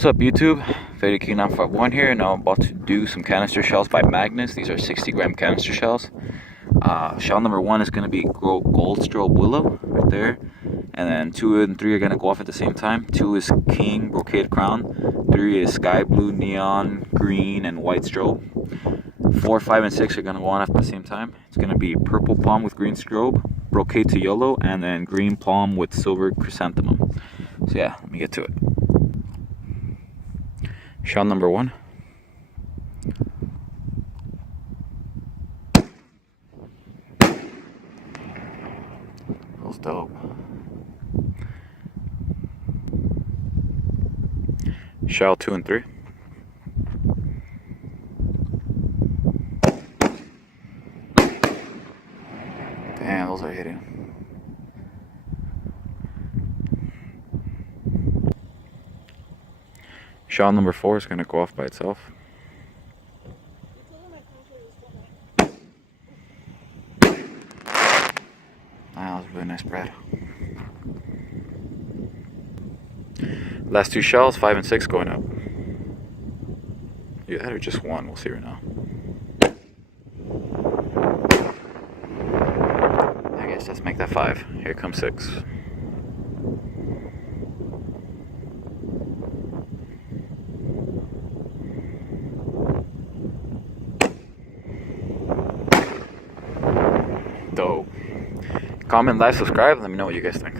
What's up YouTube? FadeKey951 here, and I'm about to do some canister shells by Magnus. These are 60-gram canister shells. Shell number 1 is going to be Gold Strobe Willow, right there. And then 2 and 3 are going to go off at the same time. 2 is King Brocade Crown. 3 is Sky Blue, Neon, Green, and White Strobe. 4, 5, and 6 are going to go on at the same time. It's going to be Purple Palm with Green Strobe, Brocade to Yellow, and then Green Palm with Silver Chrysanthemum. So yeah, let me get to it. Shell number 1. Feels dope. Shell 2 and 3. Damn, those are hitting. Shell number 4 is going to go off by itself. That was a really nice spread. Last 2 shells, 5 and 6 going up. Yeah, that or just 1, we'll see right now. I guess let's make that 5. Here comes 6. Dope. Comment, like, subscribe, let me know what you guys think.